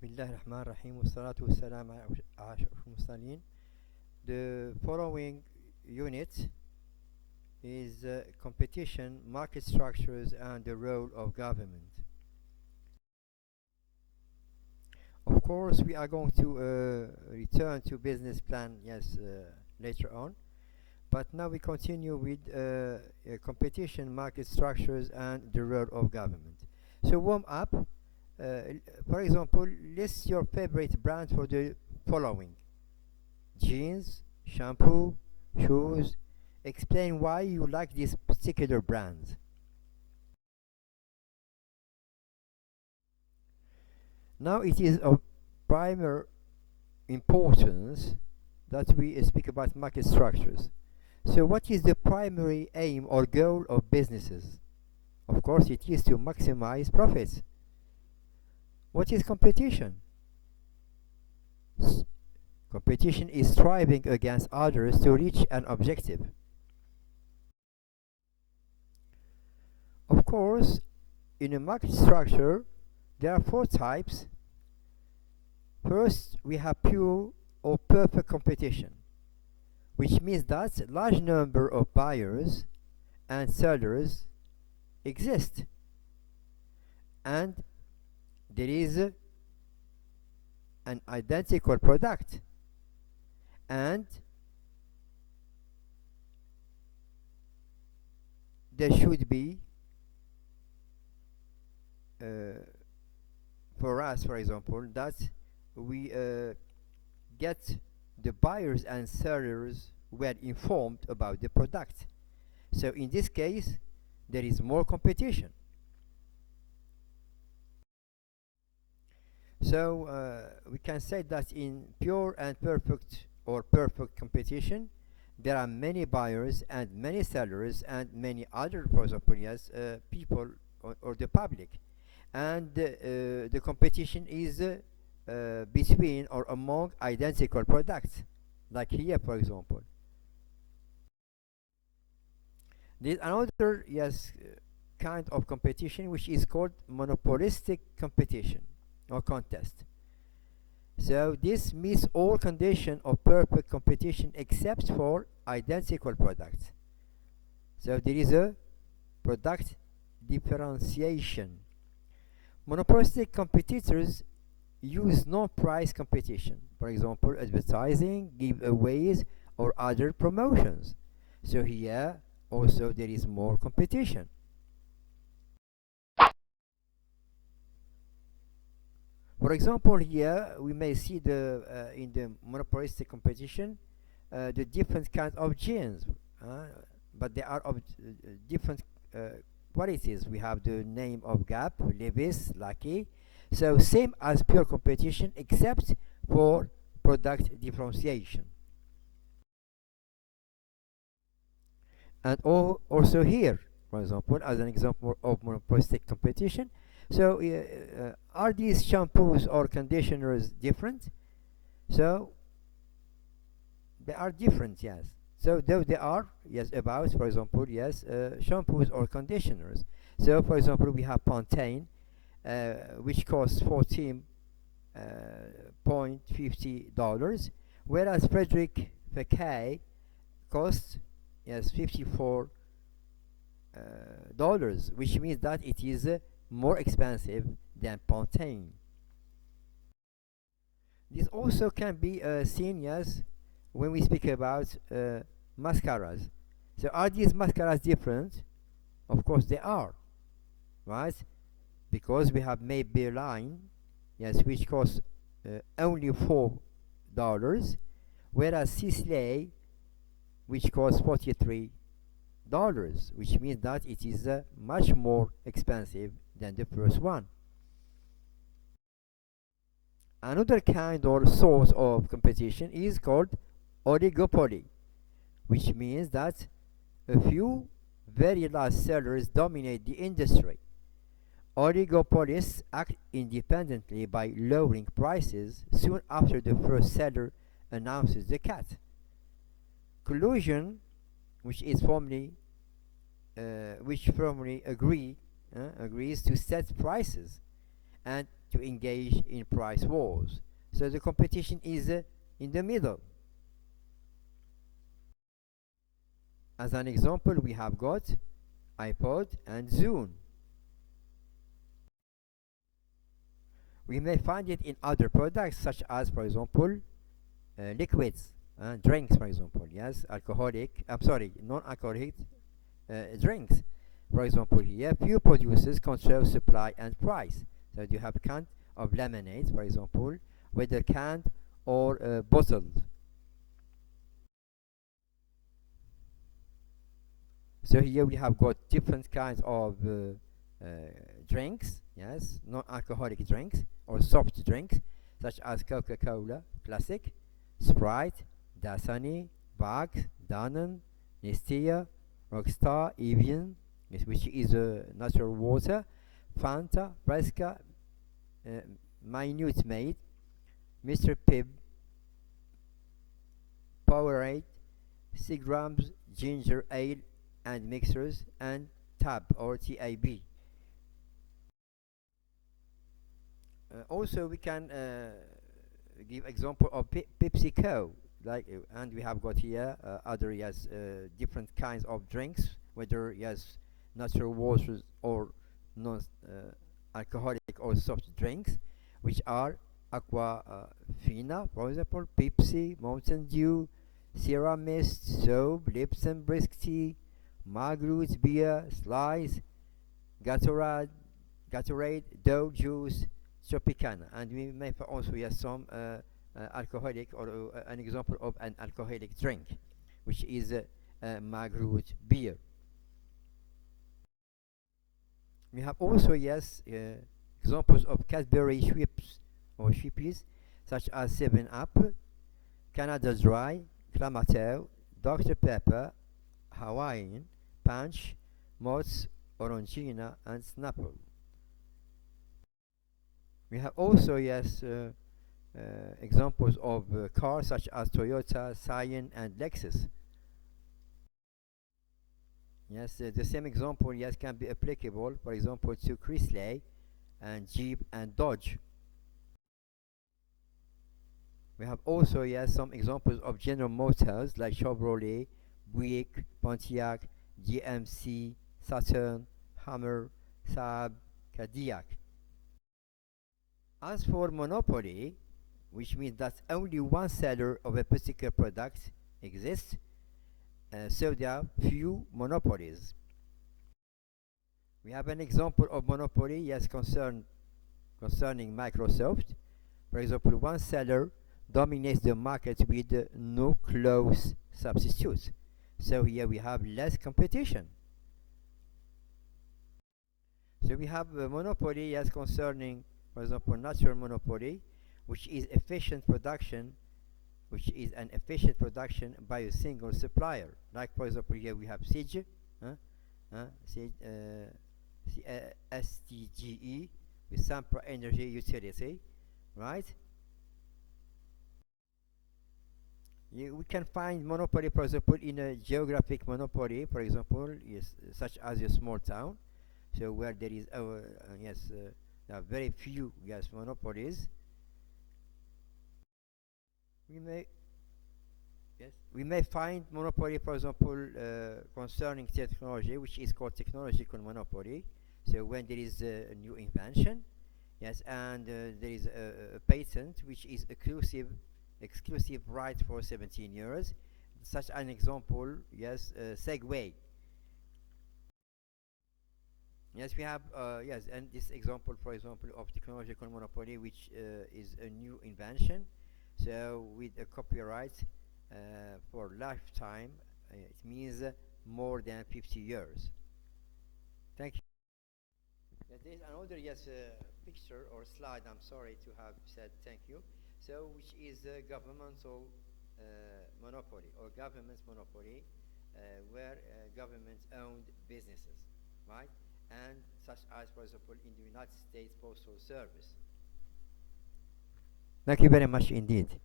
Bismillah ar-Rahman ar-Rahim wa salatu wa salam ala ashrafil mursalin. The following unit is competition, market structures, and the role of government. Of course, we are going to return to business plan, later on. But now we continue with competition, market structures, and the role of government. So warm up. For example, list your favorite brand for the following: jeans, shampoo, shoes. Explain why you like this particular brand. Now it is of primary importance that we speak about market structures. So what is the primary aim or goal of businesses? Of course, it is to maximize profits. What is competition? Competition is striving against others to reach an objective. Of course, in a market structure, there are four types. First, we have pure or perfect competition, which means that a large number of buyers and sellers exist, and there is an identical product, and there should be for us, for example, that we get the buyers and sellers well informed about the product. So in this case, there is more competition. So we can say that in pure and perfect or perfect competition, there are many buyers and many sellers and many other, for example, people or the public. And the competition is between or among identical products, like here, for example. There's another kind of competition which is called monopolistic competition or contest. So this meets all conditions of perfect competition except for identical products. So there is a product differentiation. Monopolistic competitors use no price competition, for example, advertising, giveaways, or other promotions. So here also there is more competition. For example, here we may see the in the monopolistic competition the different kinds of jeans, but they are of different qualities. We have the name of Gap, Levi's, Lucky. So same as pure competition except for product differentiation. And also here, for example, as an example of monopolistic competition, so are these shampoos or conditioners different? So they are different, yes. So though they are, about, for example, shampoos or conditioners. So for example, we have Pantene, which costs $14.50, whereas Frederick Fekkai costs $54, which means that it is more expensive than Pantene. This also can be seen when we speak about mascaras. So are these mascaras different? Of course they are, right? Because we have Maybelline, which costs only $4, whereas Sisley, which costs $43, which means that it is much more expensive than the first one. Another kind or source of competition is called oligopoly, which means that a few very large sellers dominate the industry. Oligopolists act independently by lowering prices soon after the first seller announces the cut. Collusion, which firmly agrees to set prices, and to engage in price wars. So the competition is in the middle. As an example, we have got iPod and Zune. We may find it in other products such as, for example, liquids, drinks, for example. Yes, non-alcoholic drinks. For example, here, few producers control supply and price. So you have a can of lemonade, for example, whether canned or bottled. So here we have got different kinds of drinks, yes, non-alcoholic drinks or soft drinks, such as Coca-Cola Classic, Sprite, Dasani, Bag, Danone, Nestea, Rockstar, Evian, which is natural water, Fanta, Fresca, Minute Maid, Mr. Pibb, Powerade, Seagram's Ginger Ale and Mixers, and TAB or TAB. Also, we can give example of PepsiCo, and we have got here other different kinds of drinks, whether natural waters or non alcoholic or soft drinks, which are Aqua Fina, for example, Pepsi, Mountain Dew, Sierra Mist, Soap, Lipton Brisk Tea, Margaret Beer, Slice, Gatorade, Doe Juice, Tropicana, and we may also some alcoholic or an example of an alcoholic drink, which is Margaret Beer. We have also examples of Cadbury Schweppes or Schweppes, such as 7-Up, Canada Dry, Clamato, Dr. Pepper, Hawaiian, Punch, Mott's, Orangina, and Snapple. We have also examples of cars such as Toyota, Scion, and Lexus. Yes, the same example can be applicable, for example, to Chrysler and Jeep and Dodge. We have also some examples of General Motors like Chevrolet, Buick, Pontiac, GMC, Saturn, Hummer, Saab, Cadillac. As for monopoly, which means that only one seller of a particular product exists, so there are few monopolies. We have an example of monopoly, concerning Microsoft. For example, one seller dominates the market with no close substitutes. So here we have less competition. So we have a monopoly concerning, for example, natural monopoly, which is an efficient production by a single supplier. Like, for example, here we have STGE, STGE with Sempra Energy Utility, right? We can find monopoly, for example, in a geographic monopoly, for example, such as a small town, so where there is there are very few monopolies. We may find monopoly, for example, concerning technology, which is called technological monopoly. So when there is a new invention, and there is a patent which is exclusive right for 17 years. Such an example, Segway. Yes, we have and this example, for example, of technological monopoly, which is a new invention. So with a copyright for lifetime, it means more than 50 years. Thank you. There is another picture or slide. I'm sorry to have said thank you. So which is governmental monopoly or government's monopoly, where government-owned businesses, right? And such as, for example, in the United States Postal Service. Thank you very much indeed.